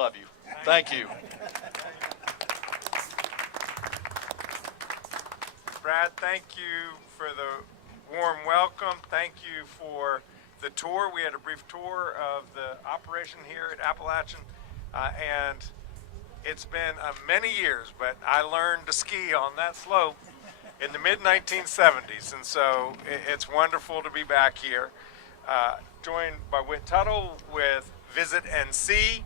love you. Thank you. Brad, thank you for the warm welcome. Thank you for the tour. We had a brief tour of the operation here at Appalachian, and it's been many years, but I learned to ski on that slope in the mid-1970s, and so it's wonderful to be back here. Joined by Whit Tuttle with Visit and See,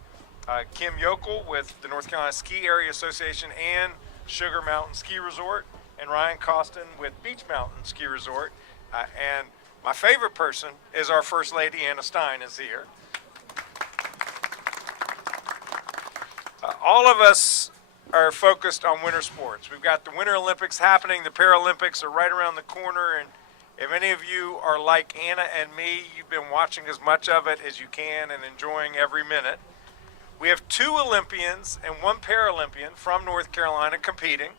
Kim Yokel with the North Carolina Ski Area Association and Sugar Mountain Ski Resort, and Ryan Costin with Beech Mountain Ski Resort. And my favorite person is our First Lady, Anna Stein, is here. All of us are focused on winter sports. We've got the Winter Olympics happening, the Paralympics are right around the corner, and if any of you are like Anna and me, you've been watching as much of it as you can and enjoying every minute. We have 2 Olympians and 1 Paralympian from North Carolina competing.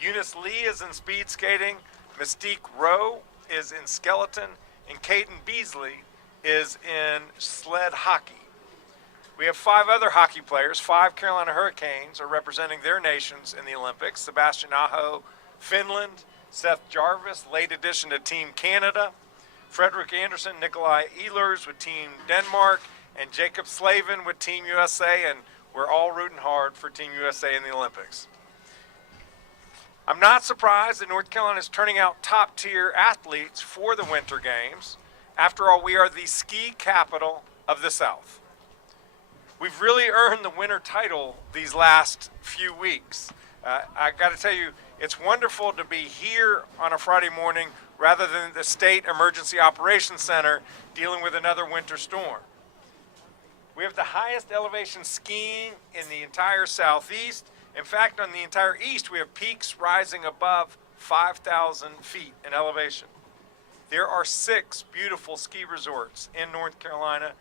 Eunice Lee is in speed skating, Mystique Rowe is in skeleton, and Caden Beasley is in sled hockey. We have 5 other hockey players. 5 Carolina Hurricanes are representing their nations in the Olympics. Sebastian Aho, Finland, Seth Jarvis, late addition to Team Canada, Frederick Anderson, Nikolai Ehlers with Team Denmark, and Jacob Slavin with Team USA, and we're all rooting hard for Team USA in the Olympics. I'm not surprised that North Carolina is turning out top-tier athletes for the Winter Games. After all, we are the ski capital of the South. We've really earned the winter title these last few weeks. I got to tell you, it's wonderful to be here on a Friday morning rather than the State Emergency Operations Center dealing with another winter storm. We have the highest elevation skiing in the entire Southeast. In fact, on the entire East, we have peaks rising above 5,000 feet in elevation. There are 6 beautiful ski resorts in North Carolina,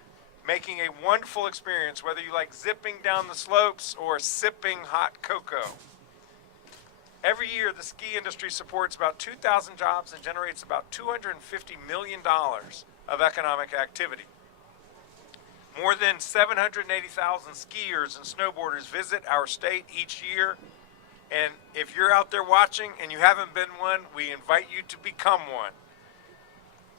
making a wonderful experience, whether you like zipping down the slopes or sipping hot cocoa. Every year, the ski industry supports about 2,000 jobs and generates about $250 million of economic activity. More than 780,000 skiers and snowboarders visit our state each year. And if you're out there watching and you haven't been one, we invite you to become one.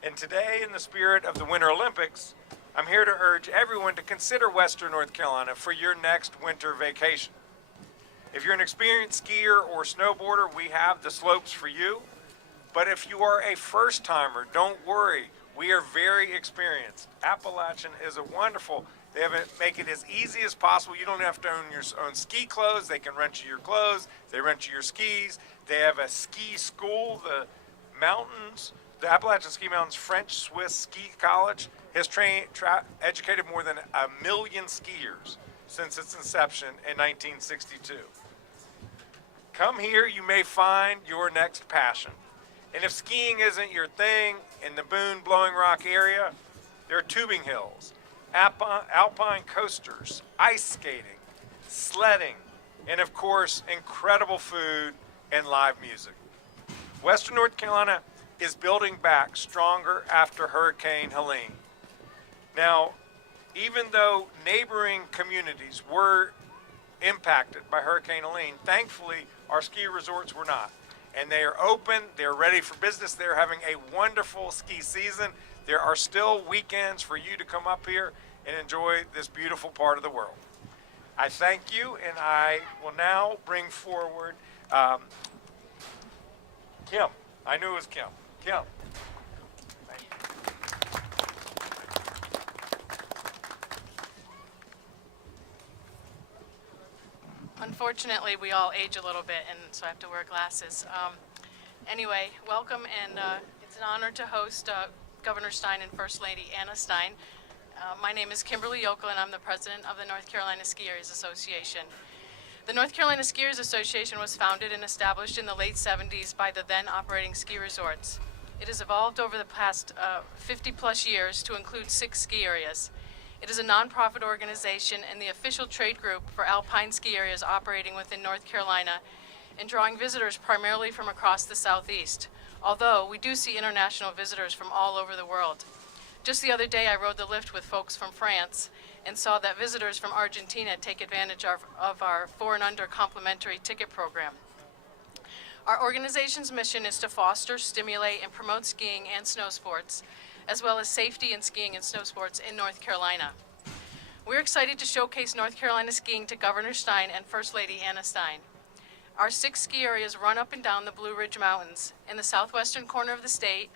And today, in the spirit of the Winter Olympics, I'm here to urge everyone to consider Western North Carolina for your next winter vacation. If you're an experienced skier or snowboarder, we have the slopes for you. But if you are a first-timer, don't worry. We are very experienced. Appalachian is a wonderful, they make it as easy as possible. You don't have to own your own ski clothes. They can rent you your clothes. They rent you your skis. They have a ski school. The Appalachian Ski Mountain's French-Swiss Ski College has educated more than 1 million skiers since its inception in 1962. Come here, you may find your next passion. And if skiing isn't your thing, in the Boone Blowing Rock area, there are tubing hills, alpine coasters, ice skating, sledding, and of course, incredible food and live music. Western North Carolina is building back stronger after Hurricane Helene. Now, even though neighboring communities were impacted by Hurricane Helene, thankfully our ski resorts were not. And they are open, they're ready for business, they're having a wonderful ski season. There are still weekends for you to come up here and enjoy this beautiful part of the world. I thank you, and I will now bring forward Kim. I knew it was Kim. Kim. Thank you. Unfortunately, we all age a little bit, and so I have to wear glasses. Anyway, welcome, and it's an honor to host Governor Stein and First Lady Anna Stein. My name is Kimberly Yokel, and I'm the president of the North Carolina Ski Areas Association. The North Carolina Skiers Association was founded and established in the late 70s by the then operating ski resorts. It has evolved over the past 50 plus years to include 6 ski areas. It is a nonprofit organization and the official trade group for alpine ski areas operating within North Carolina and drawing visitors primarily from across the Southeast, although we do see international visitors from all over the world. Just the other day I rode the lift with folks from France, and saw that visitors from Argentina take advantage of our 4 and under complimentary ticket program. Our organization's mission is to foster, stimulate, and promote skiing and snow sports, as well as safety in skiing and snow sports in North Carolina. We're excited to showcase North Carolina skiing to Governor Stein and First Lady Anna Stein. Our 6 ski areas run up and down the Blue Ridge Mountains. In the southwestern corner of the state,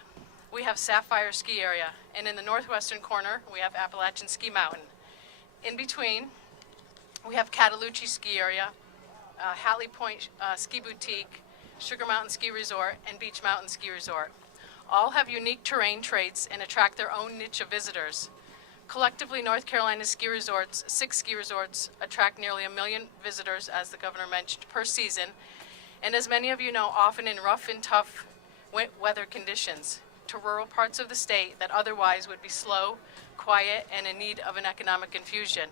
we have Sapphire Ski Area, and in the northwestern corner, we have Appalachian Ski Mountain. In between, we have Cataloochee Ski Area, Hatley Point Ski Boutique, Sugar Mountain Ski Resort, and Beech Mountain Ski Resort. All have unique terrain traits and attract their own niche of visitors. Collectively, North Carolina's ski resorts, 6 ski resorts, attract nearly 1 million visitors, as the governor mentioned, per season, and as many of you know, often in rough and tough weather conditions, to rural parts of the state that otherwise would be slow, quiet, and in need of an economic infusion.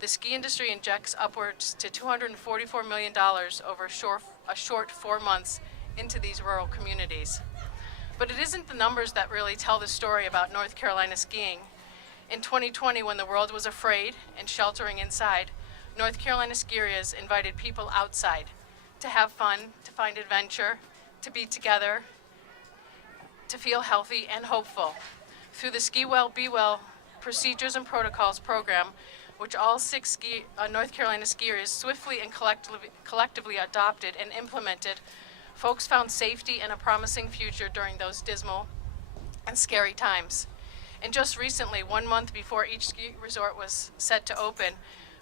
The ski industry injects upwards to $244 million over a short 4 months into these rural communities. But it isn't the numbers that really tell the story about North Carolina skiing. In 2020, when the world was afraid and sheltering inside, North Carolina ski areas invited people outside to have fun, to find adventure, to be together, to feel healthy and hopeful. Through the Ski Well, Be Well Procedures and Protocols program, which all 6 North Carolina ski areas swiftly and collectively adopted and implemented, folks found safety and a promising future during those dismal and scary times. And just recently, 1 month before each ski resort was set to open,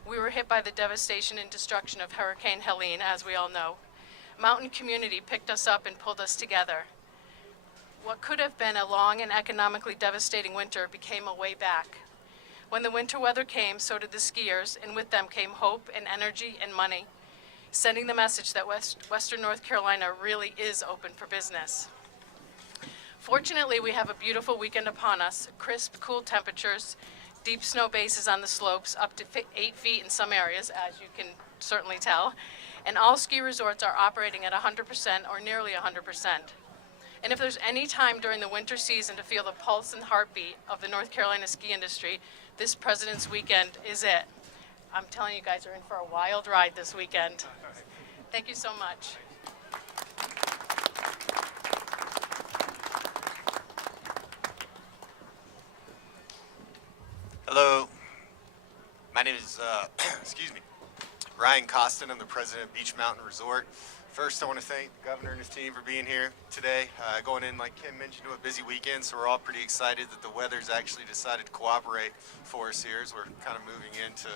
we were hit by the devastation and destruction of Hurricane Helene, as we all know. Mountain community picked us up and pulled us together. What could have been a long and economically devastating winter became a way back. When the winter weather came, so did the skiers, and with them came hope and energy and money, sending the message that Western North Carolina really is open for business. Fortunately, we have a beautiful weekend upon us, crisp, cool temperatures, deep snow bases on the slopes, up to 8 feet in some areas, as you can certainly tell, and all ski resorts are operating at 100% or nearly 100%. And if there's any time during the winter season to feel the pulse and heartbeat of the North Carolina ski industry, this President's Weekend is it. I'm telling you guys are in for a wild ride this weekend. Thank you so much. Hello, my name is, Ryan Costin. I'm the president of Beech Mountain Resort. First, I want to thank the governor and his team for being here today. Going in, like Kim mentioned, to a busy weekend, so we're all pretty excited that the weather's actually decided to cooperate for us here as we're kind of moving into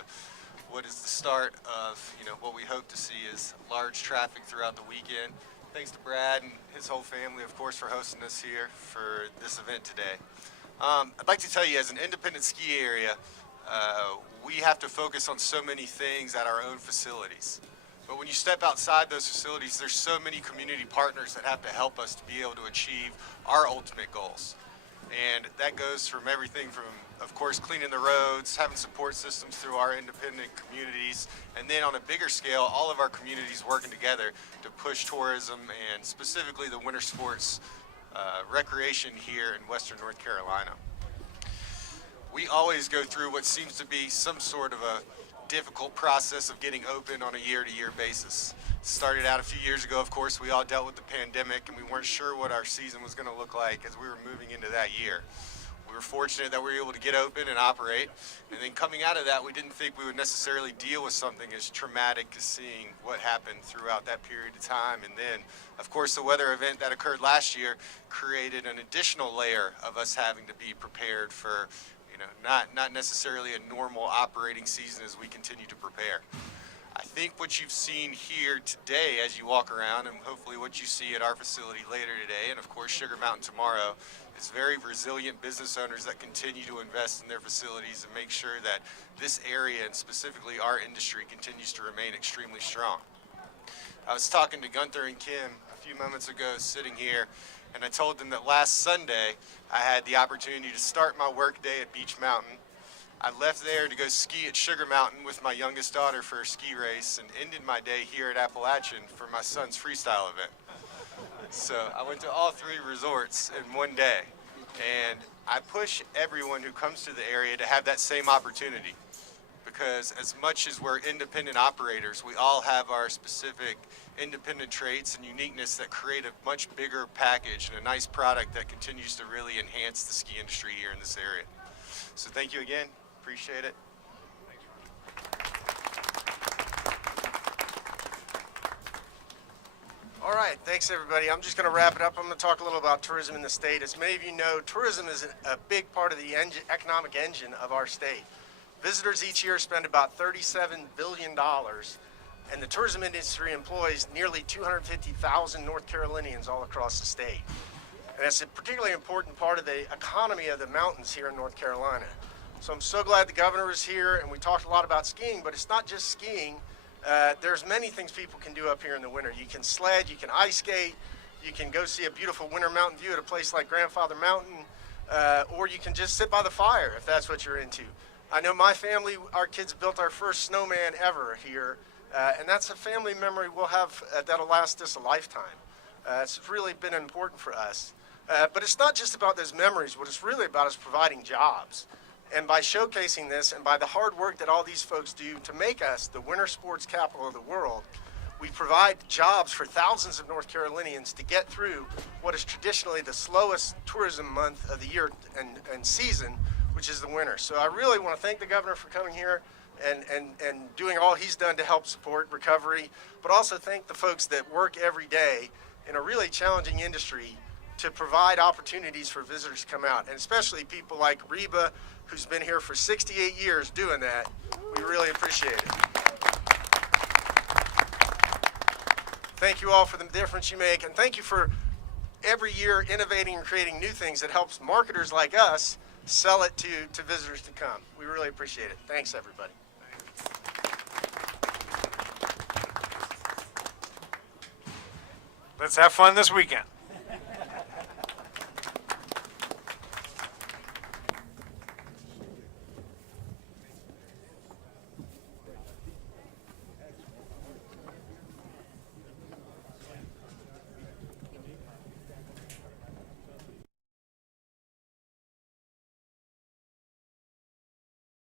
what is the start of, what we hope to see is large traffic throughout the weekend. Thanks to Brad and his whole family, of course, for hosting us here for this event today. I'd like to tell you, as an independent ski area, we have to focus on so many things at our own facilities. But when you step outside those facilities, there's so many community partners that have to help us to be able to achieve our ultimate goals. And that goes from everything from, of course, cleaning the roads, having support systems through our independent communities, and then on a bigger scale, all of our communities working together to push tourism and specifically the winter sports recreation here in Western North Carolina. We always go through what seems to be some sort of a difficult process of getting open on a year-to-year basis. Started out a few years ago, of course, we all dealt with the pandemic and we weren't sure what our season was going to look like as we were moving into that year. We were fortunate that we were able to get open and operate, and then coming out of that, we didn't think we would necessarily deal with something as traumatic as seeing what happened throughout that period of time. And then, of course, the weather event that occurred last year created an additional layer of us having to be prepared for not necessarily a normal operating season as we continue to prepare. I think what you've seen here today as you walk around, and hopefully what you see at our facility later today, and of course Sugar Mountain tomorrow, is very resilient business owners that continue to invest in their facilities and make sure that this area, and specifically our industry, continues to remain extremely strong. I was talking to Gunther and Kim a few moments ago sitting here, and I told them that last Sunday I had the opportunity to start my work day at Beech Mountain. I left there to go ski at Sugar Mountain with my youngest daughter for a ski race and ended my day here at Appalachian for my son's freestyle event. So I went to all 3 resorts in one day, and I push everyone who comes to the area to have that same opportunity. because as much as we're independent operators, we all have our specific independent traits and uniqueness that create a much bigger package and a nice product that continues to really enhance the ski industry here in this area. So thank you again. Appreciate it. All right, thanks everybody. I'm just going to wrap it up. I'm going to talk a little about tourism in the state. As many of you know, tourism is a big part of the economic engine of our state. Visitors each year spend about $37 billion, and the tourism industry employs nearly 250,000 North Carolinians all across the state. And it's a particularly important part of the economy of the mountains here in North Carolina. So I'm so glad the governor is here, and we talked a lot about skiing, but it's not just skiing. There's many things people can do up here in the winter. You can sled, you can ice skate, you can go see a beautiful winter mountain view at a place like Grandfather Mountain, or you can just sit by the fire if that's what you're into. I know my family, our kids built our first snowman ever here, and that's a family memory we'll have that'll last us a lifetime. It's really been important for us. But it's not just about those memories. What it's really about is providing jobs. And by showcasing this and by the hard work that all these folks do to make us the winter sports capital of the world, we provide jobs for thousands of North Carolinians to get through what is traditionally the slowest tourism month of the year and season, which is the winter. So I really want to thank the governor for coming here and doing all he's done to help support recovery, but also thank the folks that work every day in a really challenging industry to provide opportunities for visitors to come out, and especially people like Reba, who's been here for 68 years doing that. We really appreciate it. Thank you all for the difference you make, and thank you for every year innovating and creating new things that helps marketers like us sell it to visitors to come. We really appreciate it. Thanks, everybody. Let's have fun this weekend.